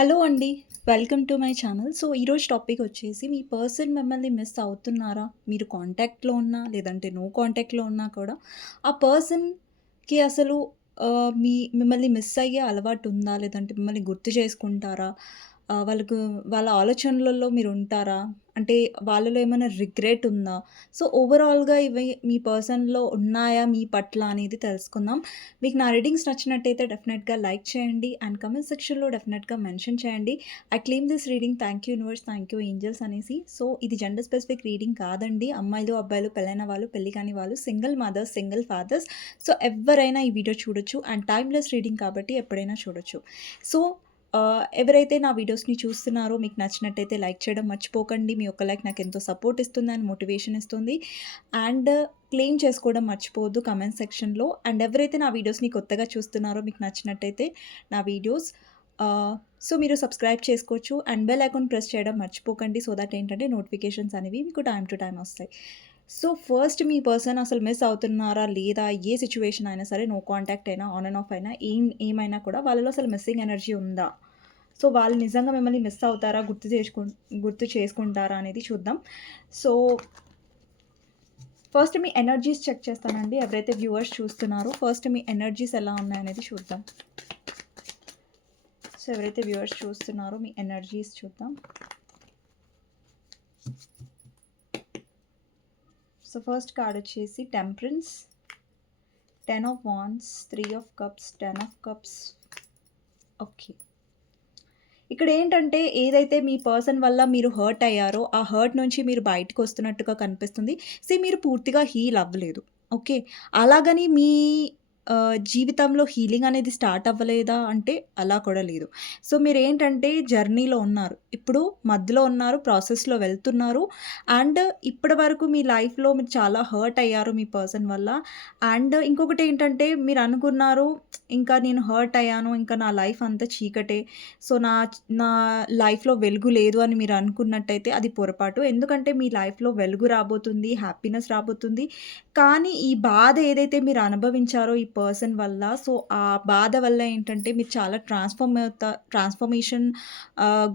Hello అండి. Welcome to my channel. So, ఈరోజు topic వచ్చేసి మీ పర్సన్ మిమ్మల్ని మిస్ అవుతున్నారా? మీరు కాంటాక్ట్‌లో ఉన్నా, లేదంటే నో కాంటాక్ట్‌లో ఉన్నా కూడా, ఆ పర్సన్‌కి అసలు మీ మిమ్మల్ని మిస్ అయ్యే అలవాటు ఉందా లేదంటే మిమ్మల్ని గుర్తు చేసుకుంటారా? వాళ్ళకు వాళ్ళ ఆలోచనలలో మీరు ఉంటారా అంటే వాళ్ళలో ఏమైనా రిగ్రెట్ ఉందా? సో, ఓవరాల్‌గా ఇవి మీ పర్సన్‌లో ఉన్నాయా మీ పట్ల అనేది తెలుసుకుందాం. మీకు నా రీడింగ్స్ నచ్చినట్టయితే డెఫినెట్‌గా లైక్ చేయండి. అండ్ కమెంట్ సెక్షన్‌లో డెఫినెట్‌గా మెన్షన్ చేయండి. I claim this reading thank you universe, thank you angels అనేసి. సో, ఇది జెండర్ స్పెసిఫిక్ రీడింగ్ కాదండి. అమ్మాయిలు, అబ్బాయిలు, పెళ్ళైన వాళ్ళు, పెళ్ళి కాని వాళ్ళు, single mothers, single fathers so, ఎవరైనా ఈ వీడియో చూడొచ్చు. అండ్ టైమ్‌లెస్ రీడింగ్ కాబట్టి ఎప్పుడైనా చూడొచ్చు. సో, ఎవరైతే నా వీడియోస్‌ని చూస్తున్నారో మీకు నచ్చినట్టయితే లైక్ చేయడం మర్చిపోకండి. మీ ఒక్క లైక్ నాకు ఎంతో సపోర్ట్ ఇస్తుంది అండ్ మోటివేషన్ ఇస్తుంది. అండ్ క్లెయిమ్ చేసుకోవడం మర్చిపోవద్దు కమెంట్ సెక్షన్‌లో. అండ్ ఎవరైతే నా వీడియోస్‌ని కొత్తగా చూస్తున్నారో మీకు నచ్చినట్టయితే నా వీడియోస్ సో, మీరు సబ్స్క్రైబ్ చేసుకోవచ్చు. అండ్ బెల్ ఐకాన్ ప్రెస్ చేయడం మర్చిపోకండి. సో దట్ ఏంటంటే నోటిఫికేషన్స్ అనేవి మీకు టైం టు టైం వస్తాయి. సో, ఫస్ట్ మీ పర్సన్ అసలు మిస్ అవుతున్నారా? లేదా? ఏ సిచ్యువేషన్ అయినా సరే నో కాంటాక్ట్ అయినా, ఆన్ అండ్ ఆఫ్ అయినా ఏం ఏమైనా కూడా వాళ్ళలో అసలు మిస్సింగ్ ఎనర్జీ ఉందా? సో, వాళ్ళు నిజంగా మిమ్మల్ని మిస్ అవుతారా? గుర్తు చేసుకు గుర్తు చేసుకుంటారా? అనేది చూద్దాం. సో ఫస్ట్ మీ ఎనర్జీస్ చెక్ చేస్తానండి. ఎవరైతే వ్యూవర్స్ చూస్తున్నారో ఫస్ట్ మీ ఎనర్జీస్ ఎలా ఉన్నాయనేది చూద్దాం. సో, ఎవరైతే వ్యూవర్స్ చూస్తున్నారో మీ ఎనర్జీస్ చూద్దాం. సో, ఫస్ట్ కార్డ్ వచ్చేసి temperance, ten of wands three of cups, ten of cups. Okay. ఇక్కడ ఏంటంటే ఏదైతే మీ పర్సన్ వల్ల మీరు హర్ట్ అయ్యారో, ఆ హర్ట్ నుంచి మీరు బయటకు వస్తున్నట్టుగా కనిపిస్తుంది. సీ మీరు పూర్తిగా హీల్ అవ్వలేదు. ఓకే. అలాగని మీ జీవితంలో హీలింగ్ అనేది స్టార్ట్ అవ్వలేదా అంటే అలా కూడా లేదు. సో, మీరు ఏంటంటే జర్నీలో ఉన్నారు. ఇప్పుడు మధ్యలో ఉన్నారు. ప్రాసెస్‌లో వెళ్తున్నారు. అండ్ ఇప్పటి వరకు మీ లైఫ్‌లో మీరు చాలా హర్ట్ అయ్యారు మీ పర్సన్ వల్ల. అండ్ ఇంకొకటి ఏంటంటే మీరు అనుకున్నారు ఇంకా నేను హర్ట్ అయ్యాను. ఇంకా నా లైఫ్ అంతా చీకటే. సో, నా నా లైఫ్‌లో వెలుగు లేదు అని మీరు అనుకున్నట్టయితే అది పొరపాటు. ఎందుకంటే మీ లైఫ్‌లో వెలుగు రాబోతుంది. హ్యాపీనెస్ రాబోతుంది. కానీ ఈ బాధ ఏదైతే మీరు అనుభవించారో ఈ పర్సన్ వల్ల సో, ఆ బాధ వల్ల ఏంటంటే మీరు చాలా ట్రాన్స్‌ఫార్మ్ అవుతా ట్రాన్స్‌ఫర్మేషన్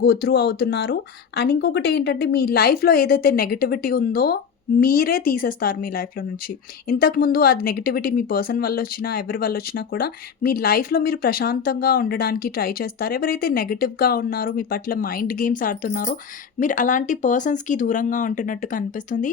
గో త్రూ అవుతున్నారు. అండ్ ఇంకొకటి ఏంటంటే మీ లైఫ్‌లో ఏదైతే నెగటివిటీ ఉందో మీరే తీసేస్తారు మీ లైఫ్‌లో నుంచి. ఇంతకుముందు అది నెగటివిటీ మీ పర్సన్ వల్ల వచ్చినా, ఎవరి వల్ల వచ్చినా కూడా మీ లైఫ్‌లో మీరు ప్రశాంతంగా ఉండడానికి ట్రై చేస్తారు. ఎవరైతే నెగిటివ్గా ఉన్నారో, మీ పట్ల మైండ్ గేమ్స్ ఆడుతున్నారో, మీరు అలాంటి పర్సన్స్‌కి దూరంగా ఉంటున్నట్టు కనిపిస్తుంది.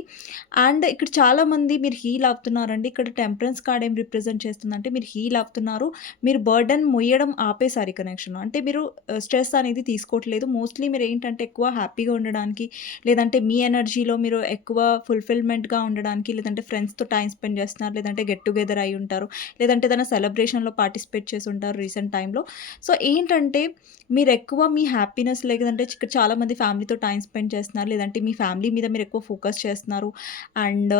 అండ్ ఇక్కడ చాలామంది మీరు హీల్ అవుతున్నారండి. ఇక్కడ టెంపరెన్స్ కార్డ్ ఏం రిప్రజెంట్ చేస్తుందంటే మీరు హీల్ అవుతున్నారు. మీరు బర్డెన్ మొయ్యడం ఆపేశారు ఈ కనెక్షన్ అంటే మీరు స్ట్రెస్ అనేది తీసుకోవట్లేదు. మోస్ట్‌లీ మీరు ఏంటంటే ఎక్కువ హ్యాపీగా ఉండడానికి, లేదంటే మీ ఎనర్జీలో మీరు ఎక్కువ ఫుల్ ఫుల్‌ఫిల్‌మెంట్‌గా ఉండడానికి, లేదంటే ఫ్రెండ్స్‌తో టైం స్పెండ్ చేస్తున్నారు. లేదంటే గెట్ టుగెదర్ అయి ఉంటారు. లేదంటే ఏదైనా సెలబ్రేషన్‌లో పార్టిసిపేట్ చేసి ఉంటారు రీసెంట్ టైంలో సో, ఏంటంటే మీరు ఎక్కువ మీ హ్యాపీనెస్ లేదంటే ఇక్కడ చాలామంది ఫ్యామిలీతో టైం స్పెండ్ చేస్తున్నారు. లేదంటే మీ ఫ్యామిలీ మీద మీరు ఎక్కువ ఫోకస్ చేస్తున్నారు. అండ్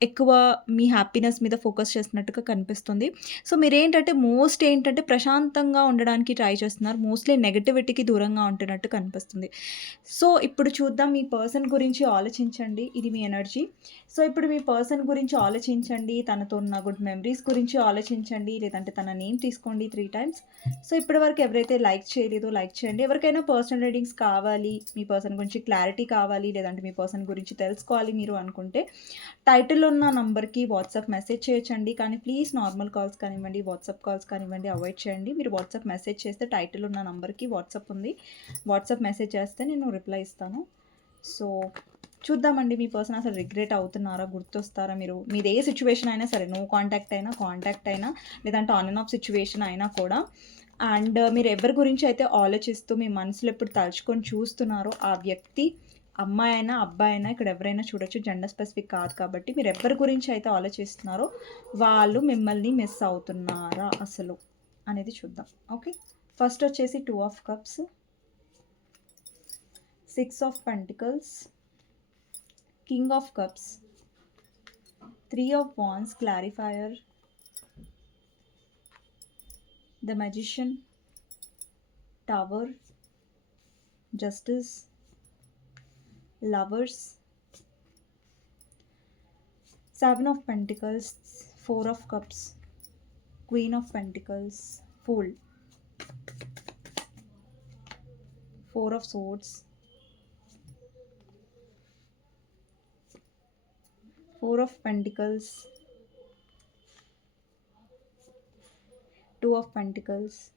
ఎక్కువ మీ హ్యాపీనెస్ మీద ఫోకస్ చేస్తున్నట్టుగా కనిపిస్తుంది. సో, మీరేంటంటే మోస్ట్ ఏంటంటే ప్రశాంతంగా ఉండడానికి ట్రై చేస్తున్నారు. మోస్ట్‌లీ నెగటివిటీకి దూరంగా ఉంటున్నట్టు కనిపిస్తుంది. సో, ఇప్పుడు చూద్దాం మీ పర్సన్ గురించి ఆలోచించండి. ఇది మీ ఎనర్జీ. సో, ఇప్పుడు మీ పర్సన్ గురించి ఆలోచించండి. తనతో ఉన్న గుడ్ మెమరీస్ గురించి ఆలోచించండి. లేదంటే తన నేమ్ తీసుకోండి త్రీ టైమ్స్. సో, ఇప్పటి వరకు ఎవరైతే లైక్ చేయలేదో లైక్ చేయండి. ఎవరికైనా పర్సనల్ రీడింగ్స్ కావాలి, మీ పర్సన్ గురించి క్లారిటీ కావాలి, లేదంటే మీ పర్సన్ గురించి తెలుసుకోవాలి మీరు అనుకుంటే టైటిల్‌లో ఉన్న నంబర్‌కి వాట్సాప్ మెసేజ్ చేయొచ్చండి. కానీ ప్లీజ్ నార్మల్ కాల్స్ కానివ్వండి, వాట్సాప్ కాల్స్ కానివ్వండి అవాయిడ్ చేయండి. మీరు వాట్సాప్ మెసేజ్ చేస్తే టైటిల్ ఉన్న నంబర్‌కి వాట్సాప్ ఉంది. వాట్సాప్ మెసేజ్ చేస్తే నేను రిప్లై ఇస్తాను. సో, చూద్దామండి మీ పర్సన్ అసలు రిగ్రెట్ అవుతున్నారా? గుర్తొస్తారా మీరు? మీది ఏ సిచ్యువేషన్ అయినా సరే నో కాంటాక్ట్ అయినా, కాంటాక్ట్ అయినా, లేదంటే ఆన్ అండ్ ఆఫ్ సిచ్యువేషన్ అయినా కూడా అండ్ మీరు ఎవరి గురించి అయితే ఆలోచిస్తూ మీ మనసులో ఎప్పుడు తలుచుకొని చూస్తున్నారో ఆ వ్యక్తి అమ్మాయి అయినా, అబ్బాయి అయినా ఇక్కడ ఎవరైనా చూడొచ్చు. జెండర్ స్పెసిఫిక్ కాదు కాబట్టి మీరు ఎవరి గురించి అయితే ఆలోచిస్తున్నారో వాళ్ళు మిమ్మల్ని మిస్ అవుతున్నారా అసలు అనేది చూద్దాం. ఓకే. ఫస్ట్ వచ్చేసి two of cups. Six of pentacles. King of cups. Three of wands clarifier. The magician tower. Justice. lovers. Seven of pentacles four of cups queen of pentacles fool. Four of swords. Four of pentacles. Two of pentacles.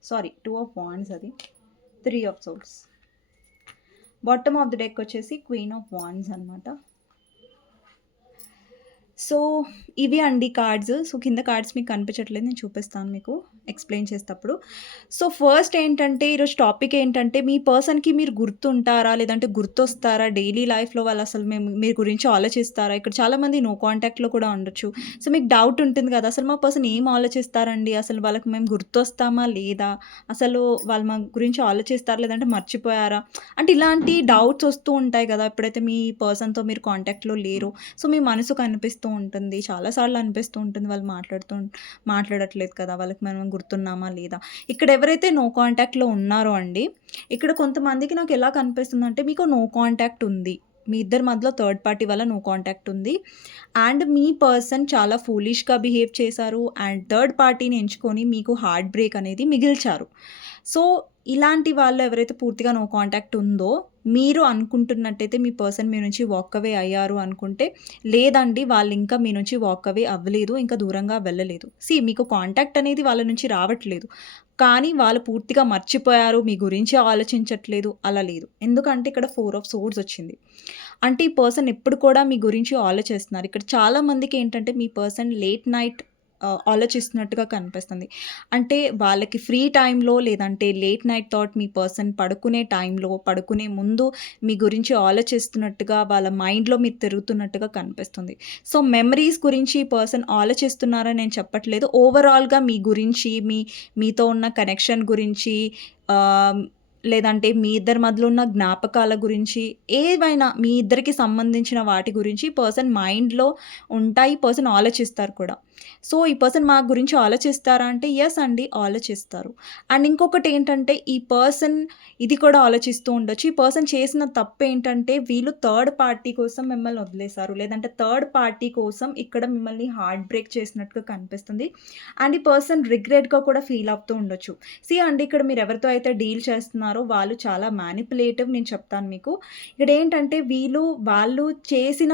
Sorry two of wands sorry. Three of swords. Bottom of the deck వచ్చేసి queen of wands అనమాట so ఇవి అండి cards so కింద cards మీకు కనిపించట్లేదు నేను చూపిస్తాను మీకు. ఎక్స్ప్లెయిన్ చేసేటప్పుడు. సో ఫస్ట్ ఏంటంటే ఈరోజు టాపిక్ ఏంటంటే మీ పర్సన్కి మీరు గుర్తుంటారా? లేదంటే గుర్తొస్తారా? డైలీ లైఫ్లో వాళ్ళు అసలు మేము మీ గురించి ఆలోచిస్తారా? ఇక్కడ చాలామంది నో కాంటాక్ట్లో కూడా ఉండొచ్చు. సో మీకు డౌట్ ఉంటుంది కదా అసలు మా పర్సన్ ఏం ఆలోచిస్తారండి? అసలు వాళ్ళకి మేము గుర్తొస్తామా? లేదా? అసలు వాళ్ళు మా గురించి ఆలోచిస్తారా? లేదంటే మర్చిపోయారా? అంటే ఇలాంటి డౌట్స్ వస్తూ ఉంటాయి కదా ఎప్పుడైతే మీ పర్సన్తో మీరు కాంటాక్ట్లో లేరు. సో మీ మనసుకు అనిపిస్తూ ఉంటుంది. చాలాసార్లు అనిపిస్తూ ఉంటుంది వాళ్ళు మాట్లాడుతూ మాట్లాడట్లేదు కదా వాళ్ళకి మనం గుర్తున్నామా లేదా? ఇక్కడ ఎవరైతే నో కాంటాక్ట్లో ఉన్నారో అండి ఇక్కడ కొంతమందికి నాకు ఎలా కనిపిస్తుందంటే మీకు నో కాంటాక్ట్ ఉంది. మీ ఇద్దరి మధ్యలో థర్డ్ పార్టీ వల్ల నో కాంటాక్ట్ ఉంది. అండ్ మీ పర్సన్ చాలా ఫూలిష్గా బిహేవ్ చేశారు. అండ్ థర్డ్ పార్టీని ఎంచుకొని మీకు హార్ట్ బ్రేక్ అనేది మిగిల్చారు. సో ఇలాంటి వాళ్ళు ఎవరైతే పూర్తిగా నో కాంటాక్ట్ ఉందో మీరు అనుకుంటున్నట్టయితే మీ పర్సన్ మీ నుంచి వాక్ అవే అయ్యారు అనుకుంటే లేదండి వాళ్ళు ఇంకా మీ నుంచి వాక్ అవే అవ్వలేదు ఇంకా దూరంగా వెళ్ళలేదు. సి మీకు కాంటాక్ట్ అనేది వాళ్ళ నుంచి రావట్లేదు. కానీ వాళ్ళు పూర్తిగా మర్చిపోయారు మీ గురించి ఆలోచించట్లేదు అలా లేదు. ఎందుకంటే ఇక్కడ ఫోర్ ఆఫ్ సోర్స్ వచ్చింది. అంటే ఈ పర్సన్ ఎప్పుడు కూడా మీ గురించి ఆలోచిస్తున్నారు. ఇక్కడ చాలామందికి ఏంటంటే మీ పర్సన్ లేట్ నైట్ ఆలోచిస్తున్నట్టుగా కనిపిస్తుంది. అంటే వాళ్ళకి ఫ్రీ టైంలో లేదంటే లేట్ నైట్ థాట్ మీ పర్సన్ పడుకునే టైంలో పడుకునే ముందు మీ గురించి ఆలోచిస్తున్నట్టుగా వాళ్ళ మైండ్లో మీరు తిరుగుతున్నట్టుగా కనిపిస్తుంది. సో మెమరీస్ గురించి ఈ పర్సన్ ఆలోచిస్తున్నారని నేను చెప్పట్లేదు. ఓవరాల్గా మీ గురించి మీ మీతో ఉన్న కనెక్షన్ గురించి లేదంటే మీ ఇద్దరి మధ్యలో ఉన్న జ్ఞాపకాల గురించి ఏవైనా మీ ఇద్దరికి సంబంధించిన వాటి గురించి పర్సన్ మైండ్లో ఉంటాయి పర్సన్ ఆలోచిస్తారు కూడా. సో ఈ పర్సన్ మా గురించి ఆలోచిస్తారా అంటే ఎస్ అండి ఆలోచిస్తారు. అండ్ ఇంకొకటి ఏంటంటే ఈ పర్సన్ ఇది కూడా ఆలోచిస్తూ ఉండొచ్చు. ఈ పర్సన్ చేసిన తప్పు ఏంటంటే వీళ్ళు థర్డ్ పార్టీ కోసం మిమ్మల్ని వదిలేశారు. లేదంటే థర్డ్ పార్టీ కోసం ఇక్కడ మిమ్మల్ని హార్ట్ బ్రేక్ చేసినట్టుగా కనిపిస్తుంది. అండ్ ఈ పర్సన్ రిగ్రెట్గా కూడా ఫీల్ అవుతూ ఉండొచ్చు. సి అండి ఇక్కడ మీరు ఎవరితో అయితే డీల్ చేస్తున్నారో వాళ్ళు చాలా మ్యానిపులేటివ్ నేను చెప్తాను మీకు. ఇక్కడ ఏంటంటే వీళ్ళు వాళ్ళు చేసిన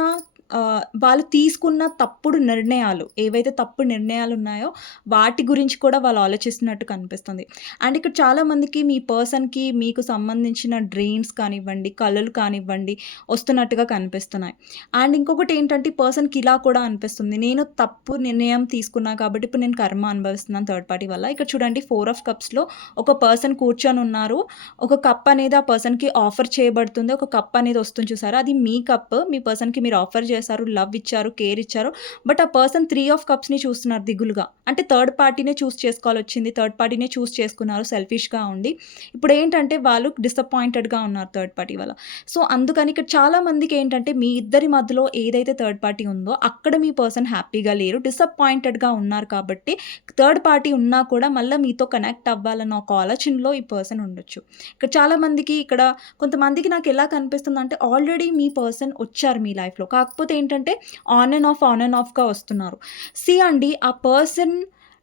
వాళ్ళు తీసుకున్న తప్పుడు నిర్ణయాలు ఏవైతే తప్పుడు నిర్ణయాలు ఉన్నాయో వాటి గురించి కూడా వాళ్ళు ఆలోచిస్తున్నట్టు కనిపిస్తుంది. అండ్ ఇక్కడ చాలామందికి మీ పర్సన్కి మీకు సంబంధించిన డ్రీమ్స్ కానివ్వండి కళలు కానివ్వండి వస్తున్నట్టుగా కనిపిస్తున్నాయి. అండ్ ఇంకొకటి ఏంటంటే పర్సన్కి ఇలా కూడా అనిపిస్తుంది. నేను తప్పు నిర్ణయం తీసుకున్నా కాబట్టి ఇప్పుడు నేను కర్మ అనుభవిస్తున్నాను థర్డ్ పార్టీ వల్ల. ఇక్కడ చూడండి ఫోర్ ఆఫ్ కప్స్లో ఒక పర్సన్ కూర్చొని ఉన్నారు. ఒక కప్ అనేది ఆ పర్సన్కి ఆఫర్ చేయబడుతుంది. ఒక కప్ అనేది వస్తుంది చూసారా? అది మీ కప్. మీ పర్సన్కి మీరు ఆఫర్ చేశారు లవ్ ఇచ్చారు కేర్ ఇచ్చారు. బట్ ఆ పర్సన్ త్రీ ఆఫ్ కప్స్ని చూస్తున్నారు దిగులుగా. అంటే థర్డ్ పార్టీనే చూస్ చేసుకోవాలి వచ్చింది థర్డ్ పార్టీనే చూస్ చేసుకున్నారు సెల్ఫిష్గా ఉండి. ఇప్పుడు ఏంటంటే వాళ్ళు డిసప్పాయింటెడ్గా ఉన్నారు థర్డ్ పార్టీ వల్ల. సో అందుకని ఇక్కడ చాలా మందికి ఏంటంటే మీ ఇద్దరి మధ్యలో ఏదైతే థర్డ్ పార్టీ ఉందో అక్కడ మీ పర్సన్ హ్యాపీగా లేరు డిసప్పాయింటెడ్గా ఉన్నారు కాబట్టి థర్డ్ పార్టీ ఉన్నా కూడా మళ్ళీ మీతో కనెక్ట్ అవ్వాలన్న ఒక ఆలోచనలో ఈ పర్సన్ ఉండొచ్చు. ఇక్కడ చాలామందికి ఇక్కడ కొంతమందికి నాకు ఎలా కనిపిస్తుంది అంటే ఆల్రెడీ మీ పర్సన్ వచ్చారు మీ లైఫ్లో. కాకపోతే ఏంటంటే on and off on and ఆఫ్గా వస్తున్నారు. సి అండి ఆ పర్సన్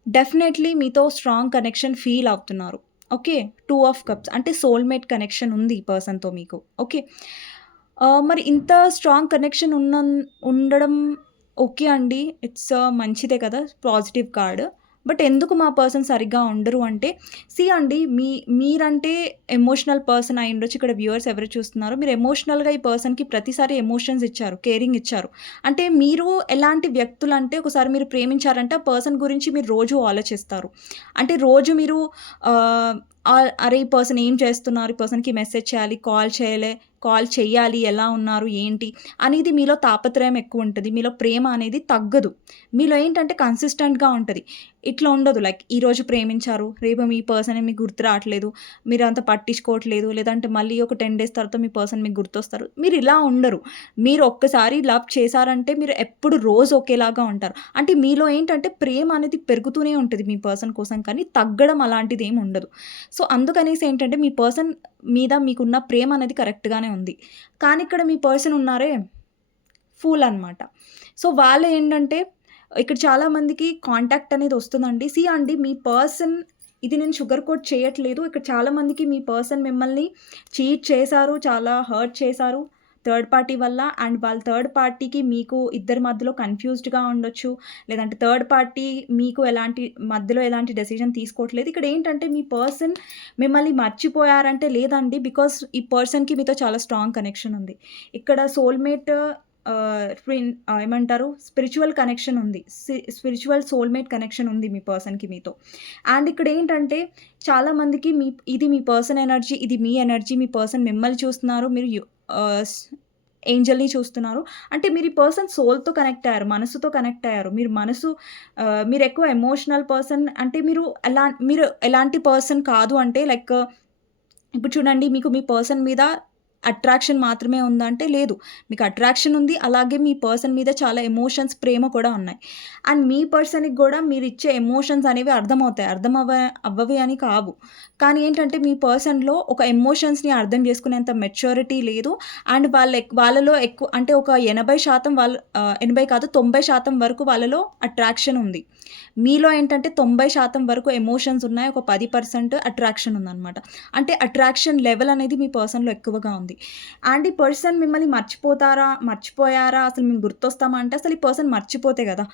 డెఫినెట్లీ మీతో స్ట్రాంగ్ కనెక్షన్ ఫీల్ అవుతున్నారు. ఓకే టూ ఆఫ్ కప్స్ అంటే సోల్మేట్ కనెక్షన్ ఉంది ఈ పర్సన్తో మీకు. ఓకే మరి ఇంత స్ట్రాంగ్ కనెక్షన్ ఉన్న ఉండడం ఓకే అండి. ఇట్స్ మంచిదే కదా. పాజిటివ్ కార్డ్ బట్ ఎందుకు మా పర్సన్ సరిగ్గా ఉండరు అంటే సి అండి మీ మీరంటే ఎమోషనల్ పర్సన్ అయి ఉండొచ్చు ఇక్కడ వ్యూవర్స్ ఎవరు చూస్తున్నారో మీరు ఎమోషనల్గా ఈ పర్సన్కి ప్రతిసారి ఎమోషన్స్ ఇచ్చారు కేరింగ్ ఇచ్చారు. అంటే మీరు ఎలాంటి వ్యక్తులు అంటే ఒకసారి మీరు ప్రేమించారంటే ఆ పర్సన్ గురించి మీరు రోజు ఆలోచిస్తారు. అంటే రోజు మీరు అరే ఈ పర్సన్ ఏం చేస్తున్నారు? ఈ పర్సన్కి మెసేజ్ చేయాలి కాల్ చేయలే కాల్ చేయాలి ఎలా ఉన్నారు ఏంటి అనేది మీలో తాపత్రయం ఎక్కువ ఉంటుంది. మీలో ప్రేమ అనేది తగ్గదు. మీలో ఏంటంటే కన్సిస్టెంట్గా ఉంటుంది. ఇట్లా ఉండదు. లైక్ ఈరోజు ప్రేమించారు రేపు మీ పర్సన్ మీకు గుర్తు రావట్లేదు మీరు అంత పట్టించుకోవట్లేదు లేదంటే మళ్ళీ ఒక టెన్ డేస్ తర్వాత మీ పర్సన్ మీకు గుర్తొస్తారు. మీరు ఇలా ఉండరు. మీరు ఒక్కసారి లవ్ చేశారంటే మీరు ఎప్పుడు రోజు ఒకేలాగా ఉంటారు. అంటే మీలో ఏంటంటే ప్రేమ అనేది పెరుగుతూనే ఉంటుంది మీ పర్సన్ కోసం కానీ తగ్గడం అలాంటిది ఏమి ఉండదు. సో అందుకనేసి ఏంటంటే మీ పర్సన్ మీద మీకున్న ప్రేమ అనేది కరెక్ట్గానే ఉంది కానీ ఇక్కడ మీ పర్సన్ ఉన్నారే ఫూల్ అనమాట సో వాళ్ళు ఏంటంటే ఇక్కడ చాలామందికి కాంటాక్ట్ అనేది వస్తుందండి సి అండి మీ పర్సన్ ఇది నేను షుగర్ కోట్ చేయట్లేదు. ఇక్కడ చాలామందికి మీ పర్సన్ మిమ్మల్ని చీట్ చేశారు. చాలా హర్ట్ చేశారు. థర్డ్ పార్టీ వల్ల అండ్ వాళ్ళ థర్డ్ పార్టీకి మీకు ఇద్దరి మధ్యలో కన్‌ఫ్యూజ్డ్‌గా ఉండొచ్చు. లేదంటే థర్డ్ పార్టీ మీకు ఎలాంటి మధ్యలో ఎలాంటి డెసిషన్ తీసుకోవట్లేదు. ఇక్కడ ఏంటంటే మీ పర్సన్ మిమ్మల్ని మర్చిపోయారంటే లేదండి. బికాస్ ఈ పర్సన్‌కి మీతో చాలా స్ట్రాంగ్ కనెక్షన్ ఉంది. ఇక్కడ సోల్‌మేట్ ఏమంటారు స్పిరిచువల్ కనెక్షన్ ఉంది. స్పిరిచువల్ సోల్‌మేట్ కనెక్షన్ ఉంది మీ పర్సన్‌కి మీతో. అండ్ ఇక్కడ ఏంటంటే చాలామందికి మీ ఇది మీ పర్సన్ ఎనర్జీ. ఇది మీ ఎనర్జీ. మీ పర్సన్ మిమ్మల్ని చూస్తున్నారు. మీరు ఏంజల్ని ఏంజెల్‌ని చూస్తున్నారు. అంటే మీరు ఈ పర్సన్ సోల్‌తో కనెక్ట్ అయ్యారు. మనసుతో కనెక్ట్ అయ్యారు. మీరు మనసు మీరు ఎక్కువ ఎమోషనల్ పర్సన్ అంటే మీరు ఎలా మీరు ఎలాంటి పర్సన్ కాదు అంటే లైక్ ఇప్పుడు చూడండి మీకు మీ పర్సన్ మీద అట్రాక్షన్ మాత్రమే ఉందా అంటే లేదు. మీకు అట్రాక్షన్ ఉంది. అలాగే మీ పర్సన్ మీద చాలా ఎమోషన్స్, ప్రేమ కూడా ఉన్నాయి. అండ్ మీ పర్సన్‌కి కూడా మీరు ఇచ్చే ఎమోషన్స్ అనేవి అర్థమవుతాయి. అర్థం అవ్వ అవ్వవి అని కావు. కానీ ఏంటంటే మీ పర్సన్‌లో ఒక ఎమోషన్స్‌ని అర్థం చేసుకునేంత మెచ్యూరిటీ లేదు. అండ్ వాళ్ళ వాళ్ళలో ఎక్కువ అంటే ఒక ఎనభై శాతం వాళ్ళ ఎనభై కాదు 90% వరకు వాళ్ళలో అట్రాక్షన్ ఉంది. మీలో ఏంటంటే 90% వరకు ఎమోషన్స్ ఉన్నాయి. ఒక 10% అట్రాక్షన్ ఉందన్నమాట అంటే అట్రాక్షన్ లెవెల్ అనేది మీ పర్సన్‌లో ఎక్కువగా ఉంది. అండ్ ఈ పర్సన్ మిమ్మల్ని మర్చిపోతారా? మర్చిపోయారా? అసలు మేము గుర్తొస్తామా? అంటే అసలు ఈ పర్సన్ మర్చిపోతే కదా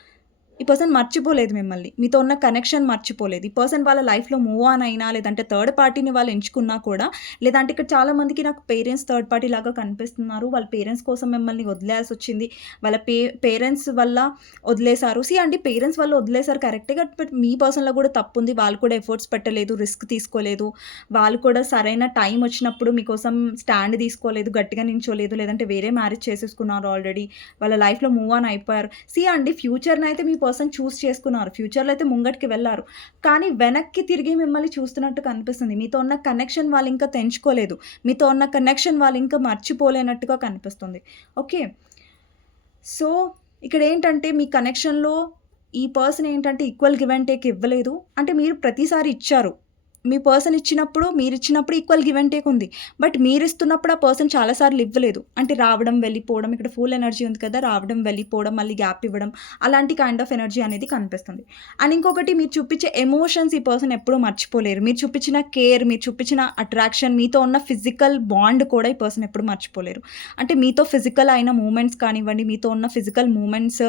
ఈ పర్సన్ మర్చిపోలేదు మిమ్మల్ని. మీతో ఉన్న కనెక్షన్ మర్చిపోలేదు. ఈ పర్సన్ వాళ్ళ లైఫ్‌లో మూవ్ ఆన్ అయినా లేదంటే థర్డ్ పార్టీని వాళ్ళు ఎంచుకున్నా కూడా లేదంటే ఇక్కడ చాలామందికి నాకు పేరెంట్స్ థర్డ్ పార్టీ లాగా కనిపిస్తున్నారు. వాళ్ళ పేరెంట్స్ కోసం మిమ్మల్ని వదిలేయాల్సొచ్చింది. వాళ్ళ పే పేరెంట్స్ వల్ల వదిలేసారు. సీ అండి పేరెంట్స్ వల్ల వదిలేసారు కరెక్టే. బట్ మీ పర్సన్‌లో కూడా తప్పు ఉంది వాళ్ళు కూడా ఎఫర్ట్స్ పెట్టలేదు. రిస్క్ తీసుకోలేదు. వాళ్ళు కూడా సరైన టైం వచ్చినప్పుడు మీకోసం స్టాండ్ తీసుకోలేదు. గట్టిగా నించోలేదు. లేదంటే వేరే మ్యారేజ్ చేసేసుకున్నారు ఆల్రెడీ. వాళ్ళ లైఫ్‌లో మూవ్ ఆన్ అయిపోయారు. సీ అండి ఫ్యూచర్ని అయితే మీ పర్సన్ చూస్ చేసుకున్నారు. ఫ్యూచర్‌లో అయితే ముంగటికి వెళ్ళారు కానీ వెనక్కి తిరిగి మిమ్మల్ని చూస్తున్నట్టు కనిపిస్తుంది. మీతో ఉన్న కనెక్షన్ వాళ్ళు ఇంకా తెంచుకోలేదు. మీతో ఉన్న కనెక్షన్ వాళ్ళు ఇంకా మర్చిపోలేనట్టుగా కనిపిస్తుంది. ఓకే. సో ఇక్కడ ఏంటంటే మీ కనెక్షన్‌లో ఈ పర్సన్ ఏంటంటే ఈక్వల్ గివ్ అండ్ టేక్ ఇవ్వలేదు. అంటే మీరు ప్రతిసారి ఇచ్చారు. మీ పర్సన్ ఇచ్చినప్పుడు మీరు ఇచ్చినప్పుడు ఈక్వల్ గివ్ అండ్ టేక్ ఉంది. బట్ మీరిస్తున్నప్పుడు ఆ పర్సన్ చాలా సార్లు ఇవ్వలేదు. అంటే రావడం, వెళ్ళిపోవడం ఇక్కడ ఫుల్ ఎనర్జీ ఉంది కదా! రావడం, వెళ్ళిపోవడం, మళ్ళీ గ్యాప్ ఇవ్వడం అలాంటి కైండ్ ఆఫ్ ఎనర్జీ అనేది కనిపిస్తుంది. అండ్ ఇంకొకటి మీరు చూపించే ఎమోషన్స్ ఈ పర్సన్ ఎప్పుడూ మర్చిపోలేరు. మీరు చూపించిన కేర్, మీరు చూపించిన అట్రాక్షన్, మీతో ఉన్న ఫిజికల్ బాండ్ కూడా ఈ పర్సన్ ఎప్పుడు మర్చిపోలేరు. అంటే మీతో ఫిజికల్ అయిన మూమెంట్స్ కానివ్వండి, మీతో ఉన్న ఫిజికల్ మూమెంట్స్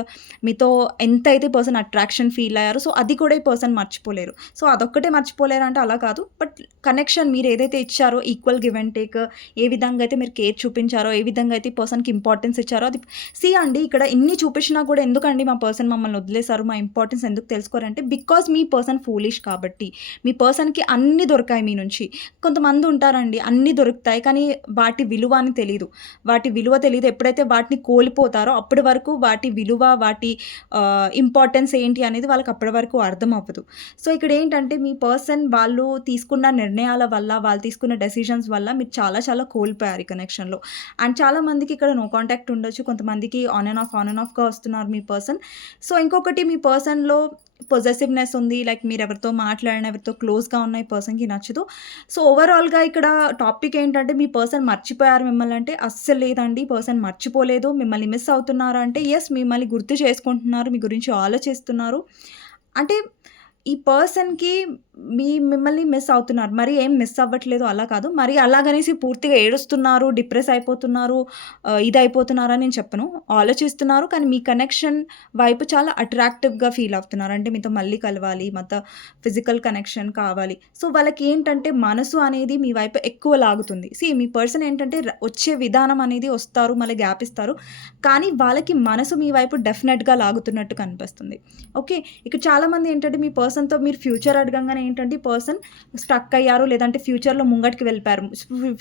మీతో ఎంత అయితే పర్సన్ అట్రాక్షన్ ఫీల్ అయ్యారో సో అది కూడా ఈ పర్సన్ మర్చిపోలేరు. సో అదొక్కటే మర్చిపోలేరు అంటే అలా కాదు. బట్ కనెక్షన్ మీరు ఏదైతే ఇచ్చారో ఈక్వల్ గివ్ అండ్ టేక్ ఏ విధంగా అయితే మీరు కేర్ చూపించారో, ఏ విధంగా అయితే పర్సన్‌కి ఇంపార్టెన్స్ ఇచ్చారో అది సీ అండి ఇక్కడ ఇన్ని చూపించినా కూడా ఎందుకండి మా పర్సన్ మమ్మల్ని వదిలేసారు. మా ఇంపార్టెన్స్ ఎందుకు తెలుసుకోరంటే బికాజ్ మీ పర్సన్ ఫూలిష్ కాబట్టి. మీ పర్సన్‌కి అన్నీ దొరికాయి మీ నుంచి. కొంతమంది ఉంటారండి అన్నీ దొరుకుతాయి. కానీ వాటి విలువ అని తెలియదు వాటి విలువ తెలియదు ఎప్పుడైతే వాటిని కోల్పోతారో అప్పటి వరకు వాటి విలువ, వాటి ఇంపార్టెన్స్ ఏంటి అనేది వాళ్ళకి అప్పటి వరకు అర్థం అవ్వదు. సో ఇక్కడ ఏంటంటే మీ పర్సన్ వాళ్ళు తీసుకున్న నిర్ణయాల వల్ల, వాళ్ళు తీసుకున్న డెసిషన్స్ వల్ల మీరు చాలా చాలా కోల్పోయారు ఈ కనెక్షన్‌లో. అండ్ చాలామందికి ఇక్కడ నో కాంటాక్ట్ ఉండొచ్చు. కొంతమందికి on and off, on and ఆఫ్‌గా వస్తున్నారు మీ పర్సన్. సో ఇంకొకటి మీ పర్సన్‌లో పొసెసివ్‌నెస్ ఉంది. లైక్ మీరు ఎవరితో మాట్లాడిన ఎవరితో క్లోజ్‌గా ఉన్న ఈ పర్సన్‌కి నచ్చదు. సో ఓవరాల్‌గా ఇక్కడ టాపిక్ ఏంటంటే మీ పర్సన్ మర్చిపోయారు మిమ్మల్ని అంటే అస్సలు లేదండి. పర్సన్ మర్చిపోలేదు. మిమ్మల్ని మిస్ అవుతున్నారు అంటే ఎస్ మిమ్మల్ని గుర్తు చేసుకుంటున్నారు. మీ గురించి ఆలోచిస్తున్నారు. అంటే ఈ పర్సన్‌కి మీ మిమ్మల్ని మిస్ అవుతున్నారు. మరి ఏం మిస్ అవ్వట్లేదు అలా కాదు. మరి అలాగనేసి పూర్తిగా ఏడుస్తున్నారు, డిప్రెస్ అయిపోతున్నారు, ఇదైపోతున్నారు ఇది అయిపోతున్నారు అని నేను చెప్పను. ఆలోచిస్తున్నారు. కానీ మీ కనెక్షన్ వైపు చాలా అట్రాక్టివ్‌గా ఫీల్ అవుతున్నారు. అంటే మీతో మళ్ళీ కలవాలి. మాతో ఫిజికల్ కనెక్షన్ కావాలి. సో వాళ్ళకి ఏంటంటే మనసు అనేది మీ వైపు ఎక్కువ లాగుతుంది. సి మీ పర్సన్ ఏంటంటే వచ్చే విధానం అనేది వస్తారు, మళ్ళీ గ్యాప్ ఇస్తారు. కానీ వాళ్ళకి మనసు మీ వైపు డెఫినెట్‌గా లాగుతున్నట్టు కనిపిస్తుంది. ఓకే. ఇక చాలామంది ఏంటంటే మీ పర్సన్ పర్సన్‌తో మీరు ఫ్యూచర్ అడగంగానే ఏంటంటే పర్సన్ స్టక్ అయ్యారు. లేదంటే ఫ్యూచర్‌లో ముంగటికి వెళ్ళిపోయారు.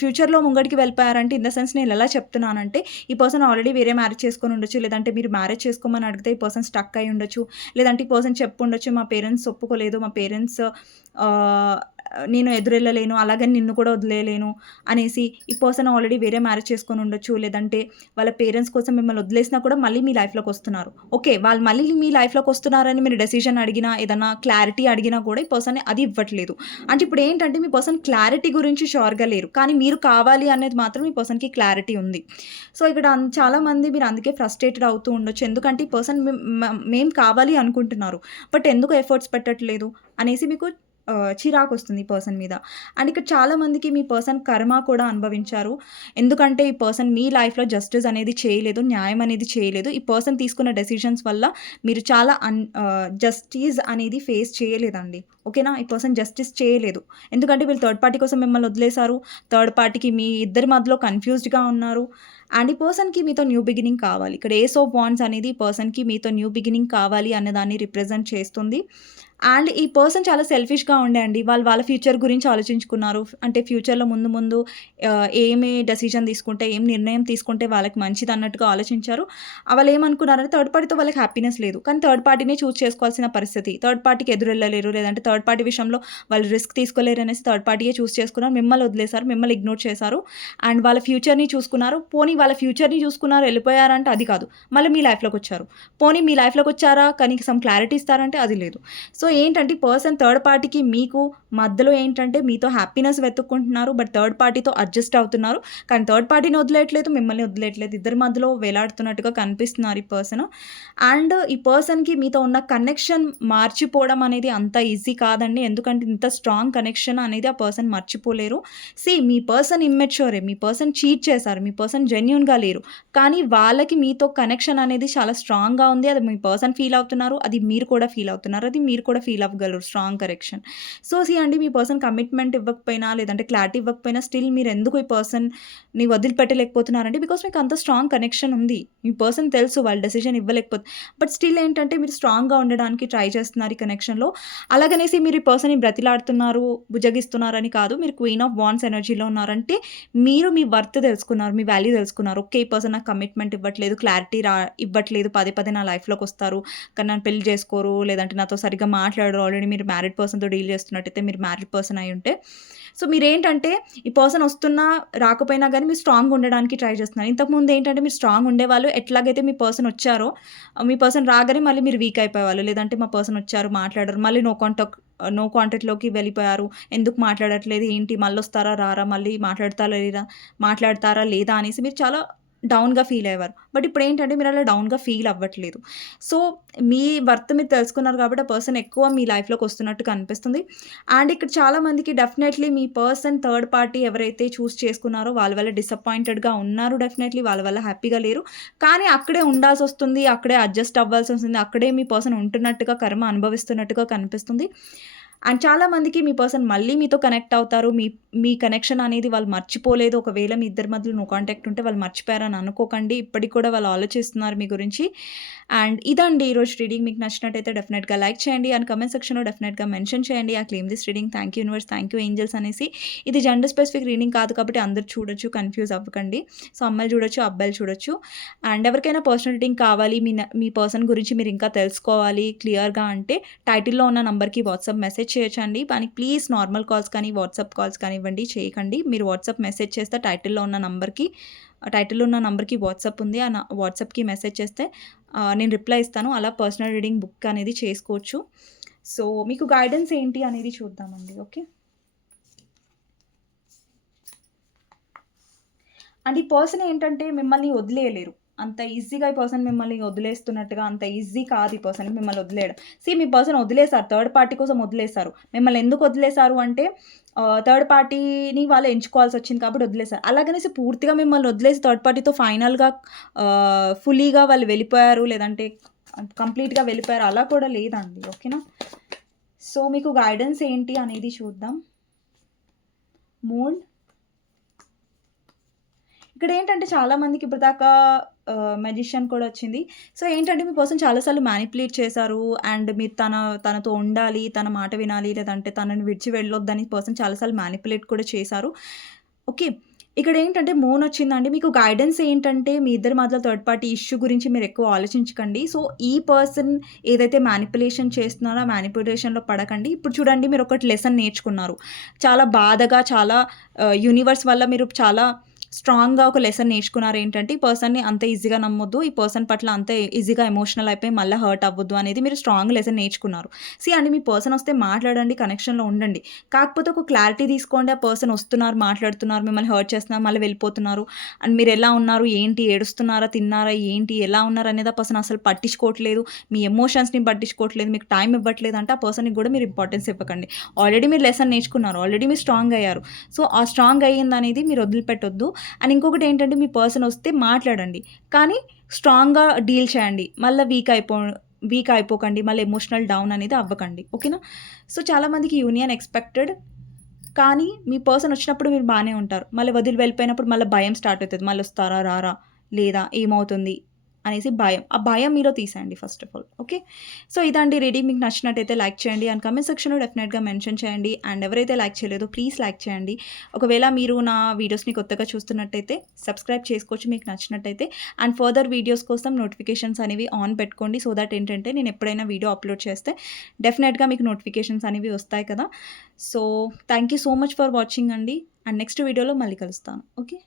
ఫ్యూచర్‌లో ముంగటికి వెళ్ళిపోయారంటే ఇన్ ద సెన్స్ నేను ఎలా చెప్తున్నానంటే ఈ పర్సన్ ఆల్రెడీ వేరే మ్యారేజ్ చేసుకొని ఉండొచ్చు. లేదంటే మీరు మ్యారేజ్ చేసుకోమని అడిగితే ఈ పర్సన్ స్టక్ అయ్యి ఉండొచ్చు. లేదంటే ఈ పర్సన్ చెప్పుండొచ్చు మా పేరెంట్స్ ఒప్పుకోలేదు. మా పేరెంట్స్ నేను ఎదురెళ్ళలేను. అలాగని నిన్ను కూడా వదిలేయలేను అనేసి ఈ పర్సన్ ఆల్రెడీ వేరే మ్యారేజ్ చేసుకొని ఉండొచ్చు. లేదంటే వాళ్ళ పేరెంట్స్ కోసం మిమ్మల్ని వదిలేసినా కూడా మళ్ళీ మీ లైఫ్‌లోకి వస్తున్నారు. ఓకే. వాళ్ళు మళ్ళీ మీ లైఫ్‌లోకి వస్తున్నారని మీరు డెసిషన్ అడిగినా, ఏదన్నా క్లారిటీ అడిగినా కూడా ఈ పర్సన్ అది ఇవ్వట్లేదు. అంటే ఇప్పుడు ఏంటంటే మీ పర్సన్ క్లారిటీ గురించి షోర్గా లేరు. కానీ మీరు కావాలి అనేది మాత్రం మీ పర్సన్‌కి క్లారిటీ ఉంది. సో ఇక్కడ చాలామంది మీరు అందుకే ఫ్రస్ట్రేటెడ్ అవుతూ ఉండొచ్చు. ఎందుకంటే ఈ పర్సన్ మేం మేము కావాలి అనుకుంటున్నారు. బట్ ఎందుకు ఎఫర్ట్స్ పెట్టట్లేదు అనేసి మీకు చిరాకు వస్తుంది ఈ పర్సన్ మీద. అండ్ ఇక్కడ చాలామందికి మీ పర్సన్ కర్మ కూడా అనుభవించారు. ఎందుకంటే ఈ పర్సన్ మీ లైఫ్‌లో జస్టిస్ అనేది చేయలేదు. న్యాయం అనేది చేయలేదు. ఈ పర్సన్ తీసుకున్న డెసిషన్స్ వల్ల మీరు చాలా అన్ జస్టిస్ అనేది ఫేస్ చేయలేదండి. ఓకేనా? ఈ పర్సన్ జస్టిస్ చేయలేదు. ఎందుకంటే వీళ్ళు థర్డ్ పార్టీ కోసం మిమ్మల్ని వదిలేసారు. థర్డ్ పార్టీకి మీ ఇద్దరి మధ్యలో కన్‌ఫ్యూజ్డ్‌గా ఉన్నారు. అండ్ ఈ పర్సన్‌కి మీతో న్యూ బిగినింగ్ కావాలి. ఇక్కడ ఏస్ ఆఫ్ వాన్స్ అనేది ఈ పర్సన్‌కి మీతో న్యూ బిగినింగ్ కావాలి అన్నదాన్ని రిప్రజెంట్ చేస్తుంది. అండ్ ఈ పర్సన్ చాలా సెల్ఫిష్‌గా ఉండే అండి. వాళ్ళు వాళ్ళ ఫ్యూచర్ గురించి ఆలోచించుకున్నారు. అంటే ఫ్యూచర్‌లో ముందు ముందు ఏమి డెసిషన్ తీసుకుంటే, ఏం నిర్ణయం తీసుకుంటే వాళ్ళకి మంచిదన్నట్టుగా ఆలోచించారు. వాళ్ళు ఏమనుకున్నారంటే థర్డ్ పార్టీతో వాళ్ళకి హ్యాపీనెస్ లేదు. కానీ థర్డ్ పార్టీనే చూస్ చేసుకోవాల్సిన పరిస్థితి. థర్డ్ పార్టీకి ఎదురెళ్ళలేరు. లేదంటే థర్డ్ పార్టీ విషయంలో వాళ్ళు రిస్క్ తీసుకోలేరు అనేసి థర్డ్ పార్టీయే చూస్ చేసుకున్నారు. మిమ్మల్ని వదిలేసారు. మిమ్మల్ని ఇగ్నోర్ చేశారు. అండ్ వాళ్ళ ఫ్యూచర్‌ని చూసుకున్నారు. పోనీ వాళ్ళ ఫ్యూచర్‌ని చూసుకున్నారు, వెళ్ళిపోయారంటే అది కాదు. మళ్ళీ మీ లైఫ్లోకి వచ్చారు పోనీ మీ లైఫ్లోకి వచ్చారా కనీసం క్లారిటీ ఇస్తారంటే అది లేదు. సో సో ఏంటంటే పర్సన్ థర్డ్ పార్టీకి మీకు మధ్యలో ఏంటంటే మీతో హ్యాపీనెస్ వెతుక్కుంటున్నారు. బట్ థర్డ్ పార్టీతో అడ్జస్ట్ అవుతున్నారు. కానీ థర్డ్ పార్టీని వదిలేయట్లేదు. మిమ్మల్ని వదిలేయట్లేదు. ఇద్దరి మధ్యలో వేలాడుతున్నట్టుగా కనిపిస్తున్నారు ఈ పర్సన్. అండ్ ఈ పర్సన్‌కి మీతో ఉన్న కనెక్షన్ మార్చిపోవడం అనేది అంత ఈజీ కాదండి. ఎందుకంటే ఇంత స్ట్రాంగ్ కనెక్షన్ అనేది ఆ పర్సన్ మర్చిపోలేరు. సి మీ పర్సన్ ఇమ్మెచ్యూరే. మీ పర్సన్ చీట్ చేశారు. మీ పర్సన్ జెన్యున్గా లేరు. కానీ వాళ్ళకి మీతో కనెక్షన్ అనేది చాలా స్ట్రాంగ్‌గా ఉంది. అది మీ పర్సన్ ఫీల్ అవుతున్నారు. అది మీరు కూడా ఫీల్ అవుతున్నారు. అది మీరు కూడా ఫీల్ అవ్వగలరు స్ట్రాంగ్ కనెక్షన్. సో సీ అండి మీ పర్సన్ కమిట్మెంట్ ఇవ్వకపోయినా, లేదంటే క్లారిటీ ఇవ్వకపోయినా స్టిల్ మీరు ఎందుకు ఈ పర్సన్‌ని వదిలిపెట్టలేకపోతున్నారంటే బికాస్ మీకు అంత స్ట్రాంగ్ కనెక్షన్ ఉంది. మీ పర్సన్ తెలుసు వాళ్ళు డెసిషన్ ఇవ్వలేకపోతే బట్ స్టిల్ ఏంటంటే మీరు స్ట్రాంగ్‌గా ఉండడానికి ట్రై చేస్తున్నారు ఈ కనెక్షన్‌లో. అలాగనేసి మీరు ఈ పర్సన్‌ని బ్రతిలాడుతున్నారు, భుజగిస్తున్నారని కాదు. మీరు క్వీన్ ఆఫ్ వాన్స్ ఎనర్జీలో ఉన్నారంటే మీరు మీ వర్త్ తెలుసుకున్నారు. మీ వాల్యూ తెలుసుకున్నారు. ఓకే. ఈ పర్సన్ నాకు కమిట్మెంట్ ఇవ్వట్లేదు. క్లారిటీ రా ఇవ్వట్లేదు. పదే పదే నా లైఫ్లోకి వస్తారు కానీ నన్ను పెళ్ళి చేసుకోరు. లేదంటే నాతో సరిగ్గా మాట్లాడరు. ఆల్రెడీ మీరు మ్యారీడ్ పర్సన్‌తో డీల్ చేస్తున్నట్టయితే మీరు మ్యారీడ్ పర్సన్ అయి ఉంటే సో మీరేంటంటే ఈ పర్సన్ వస్తున్నా, రాకపోయినా కానీ మీరు స్ట్రాంగ్ ఉండడానికి ట్రై చేస్తున్నారు. ఇంతకుముందు ఏంటంటే మీరు స్ట్రాంగ్ ఉండేవాళ్ళు. ఎట్లాగైతే మీ పర్సన్ వచ్చారో, మీ పర్సన్ రాగానే మళ్ళీ మీరు వీక్ అయిపోయేవాళ్ళు. లేదంటే మా పర్సన్ వచ్చారు, మాట్లాడరు. మళ్ళీ నో కాంటాక్ట్ నో కాంటాక్ట్‌లోకి వెళ్ళిపోయారు. ఎందుకు మాట్లాడట్లేదు? ఏంటి? మళ్ళీ వస్తారా రారా? మళ్ళీ మాట్లాడతారా లేరా? మాట్లాడతారా లేదా? అనేసి మీరు చాలా డౌన్‌గా ఫీల్ అయ్యేవారు. బట్ ఇప్పుడు ఏంటంటే మీరు అలా డౌన్‌గా ఫీల్ అవ్వట్లేదు. సో మీ వర్త్ మీరు తెలుసుకున్నారు కాబట్టి ఆ పర్సన్ ఎక్కువ మీ లైఫ్‌లోకి వస్తున్నట్టు కనిపిస్తుంది. అండ్ ఇక్కడ చాలామందికి డెఫినెట్‌లీ మీ పర్సన్ థర్డ్ పార్టీ ఎవరైతే చూస్ చేసుకున్నారో వాళ్ళ వల్ల డిసప్పాయింటెడ్‌గా ఉన్నారు డెఫినెట్‌లీ. వాళ్ళ వల్ల హ్యాపీగా లేరు. కానీ అక్కడే ఉండాల్సి వస్తుంది అక్కడే అడ్జస్ట్ అవ్వాల్సి వస్తుంది అక్కడే మీ పర్సన్ ఉంటున్నట్టుగా కర్మ అనుభవిస్తున్నట్టుగా కనిపిస్తుంది. అండ్ చాలా మందికి మీ పర్సన్ మళ్ళీ మీతో కనెక్ట్ అవుతారు. మీ మీ కనెక్షన్ అనేది వాళ్ళు మర్చిపోలేదు. ఒకవేళ మీ ఇద్దరి మధ్యలో నో కాంటాక్ట్ ఉంటే వాళ్ళు మర్చిపోయారని అనుకోకండి. ఇప్పటికి కూడా వాళ్ళు ఆలోచిస్తున్నారు మీ గురించి. అండ్ ఇదండి ఈరోజు రీడింగ్. మీకు నచ్చినట్టయితే డెఫినెట్‌గా లైక్ చేయండి. అండ్ కమెంట్ సెక్షన్‌లో డెఫినెట్‌గా మెన్షన్ చేయండి. I claim this reading. Thank you universe. Thank you angels అనేసి. ఇది జెండర్ స్పెసిఫిక్ రీడింగ్ కాదు కాబట్టి అందరు చూడొచ్చు. కన్‌ఫ్యూజ్ అవ్వకండి. సో అమ్మాయిలు చూడొచ్చు, అబ్బాయిలు చూడొచ్చు. అండ్ ఎవరికైనా పర్సనల్ రీడింగ్ కావాలి. మీ మీ పర్సన్ గురించి మీరు ఇంకా తెలుసుకోవాలి క్లియర్‌గా అంటే టైటిల్‌లో ఉన్న నంబర్‌కి వాట్సాప్ మెసేజ్ చేయొచ్చండి. కానీ ప్లీజ్ నార్మల్ కాల్స్ కానీ, వాట్సాప్ కాల్స్ కానివ్వండి చేయకండి. మీరు వాట్సాప్ మెసేజ్ చేస్తే టైటిల్‌లో ఉన్న నంబర్‌కి టైటిల్‌లో ఉన్న నంబర్‌కి వాట్సాప్ ఉంది. ఆ వాట్సాప్‌కి మెసేజ్ చేస్తే నేను రిప్లై ఇస్తాను. అలా పర్సనల్ రీడింగ్ బుక్ అనేది చేసుకోవచ్చు. సో మీకు గైడెన్స్ ఏంటి అనేది చూద్దామండి. ఓకే. అండ్ ఈ పర్సన్ ఏంటంటే మిమ్మల్ని వదిలేయలేరు. అంత ఈజీగా ఈ పర్సన్ మిమ్మల్ని వదిలేస్తున్నట్టుగా అంత ఈజీ కాదు ఈ పర్సన్ మిమ్మల్ని వదిలేయడం. సీ మీ పర్సన్ వదిలేశారు థర్డ్ పార్టీ కోసం వదిలేశారు మిమ్మల్ని ఎందుకు వదిలేశారు అంటే థర్డ్ పార్టీని వాళ్ళు ఎంచుకోవాల్సి వచ్చింది కాబట్టి వదిలేశారు అలాగనేసి పూర్తిగా మిమ్మల్ని వదిలేసి థర్డ్ పార్టీతో ఫైనల్‌గా ఫుల్లీగా వాళ్ళు వెళ్ళిపోయారు. లేదంటే కంప్లీట్‌గా వెళ్ళిపోయారు. అలా కూడా లేదండి. ఓకేనా. సో మీకు గైడెన్స్ ఏంటి అనేది చూద్దాం. మూన్. ఇక్కడ ఏంటంటే చాలామందికి ఇప్పుడు దాకా మెజిషియన్ కూడా వచ్చింది. సో ఏంటంటే మీ పర్సన్ చాలాసార్లు మ్యానిపులేట్ చేశారు. అండ్ మీరు తన తనతో ఉండాలి, తన మాట వినాలి, లేదంటే తనని విడిచి వెళ్ళొద్దని పర్సన్ చాలాసార్లు మ్యానిపులేట్ కూడా చేశారు. ఓకే. ఇక్కడ ఏంటంటే మూన్ వచ్చిందండి. మీకు గైడెన్స్ ఏంటంటే మీ ఇద్దరి మధ్యలో థర్డ్ పార్టీ ఇష్యూ గురించి మీరు ఎక్కువ ఆలోచించకండి. సో ఈ పర్సన్ ఏదైతే మ్యానిపులేషన్ చేస్తున్నారో ఆ మ్యానిపులేషన్‌లో పడకండి. ఇప్పుడు చూడండి మీరు ఒకటి లెసన్ నేర్చుకున్నారు. చాలా బాధగా చాలా యూనివర్స్ వల్ల మీరు చాలా స్ట్రాంగ్‌గా ఒక లెసన్ నేర్చుకున్నారు ఏంటంటే, ఈ పర్సన్‌ని అంత ఈజీగా నమ్మొద్దు. ఈ పర్సన్ పట్ల అంత ఈజీగా ఎమోషనల్ అయిపోయి మళ్ళీ హర్ట్ అవ్వద్దు అనేది మీరు స్ట్రాంగ్ లెసన్ నేర్చుకున్నారు. సి అండి మీ పర్సన్ వస్తే మాట్లాడండి, కనెక్షన్‌లో ఉండండి. కాకపోతే ఒక క్లారిటీ తీసుకోండి. ఆ పర్సన్ వస్తున్నారు, మాట్లాడుతున్నారు, మిమ్మల్ని హర్ట్ చేస్తున్నారు, మళ్ళీ వెళ్ళిపోతున్నారు. అండ్ మీరు ఎలా ఉన్నారు, ఏంటి, ఏడుస్తున్నారా, తిన్నారా, ఏంటి, ఎలా ఉన్నారు అనేది ఆ పర్సన్ అసలు పట్టించుకోవట్లేదు. మీ ఎమోషన్స్‌ని పట్టించుకోవట్లేదు, మీకు టైం ఇవ్వట్లేదు అంటే ఆ పర్సన్‌కి కూడా మీరు ఇంపార్టెన్స్ ఇవ్వకండి. ఆల్రెడీ మీరు లెసన్ నేర్చుకున్నారు. ఆల్రెడీ మీరు స్ట్రాంగ్ అయ్యారు. సో, ఆ స్ట్రాంగ్ అయ్యిందనేది మీరు వదిలిపెట్టొద్దు. అండ్ ఇంకొకటి ఏంటంటే మీ పర్సన్ వస్తే మాట్లాడండి. కానీ స్ట్రాంగ్‌గా డీల్ చేయండి. మళ్ళీ వీక్ అయిపో వీక్ అయిపోకండి. మళ్ళీ ఎమోషనల్ డౌన్ అనేది అవ్వకండి. ఓకేనా? సో, చాలామందికి యూనియన్ ఎక్స్‌పెక్టెడ్. కానీ మీ పర్సన్ వచ్చినప్పుడు మీరు బాగానే ఉంటారు. మళ్ళీ వదిలి వెళ్ళిపోయినప్పుడు మళ్ళీ భయం స్టార్ట్ అవుతుంది మళ్ళీ వస్తారా రారా, లేదా, ఏమవుతుంది అనేసి భయం. ఆ భయం మీరు తీసేయండి first of all. Okay. So, ఇదండి రీడింగ్ మీకు నచ్చినట్టయితే లైక్ చేయండి. అండ్ కమెంట్ సెక్షన్‌లో డెఫినెట్గా మెన్షన్ చేయండి. అండ్ ఎవరైతే లైక్ చేయలేదో ప్లీజ్ లైక్ చేయండి. ఒకవేళ మీరు నా వీడియోస్‌ని కొత్తగా చూస్తున్నట్టయితే సబ్స్క్రైబ్ చేసుకోవచ్చు మీకు నచ్చినట్టయితే. అండ్ ఫర్దర్ వీడియోస్ కోసం నోటిఫికేషన్స్ అనేవి ఆన్ పెట్టుకోండి. సో దట్ ఏంటంటే నేను ఎప్పుడైనా వీడియో అప్లోడ్ చేస్తే డెఫినెట్గా మీకు నోటిఫికేషన్స్ అనేవి వస్తాయి కదా! So, thank you so much for watching అండి. అండ్ నెక్స్ట్ వీడియోలో మళ్ళీ కలుస్తాను. ఓకే.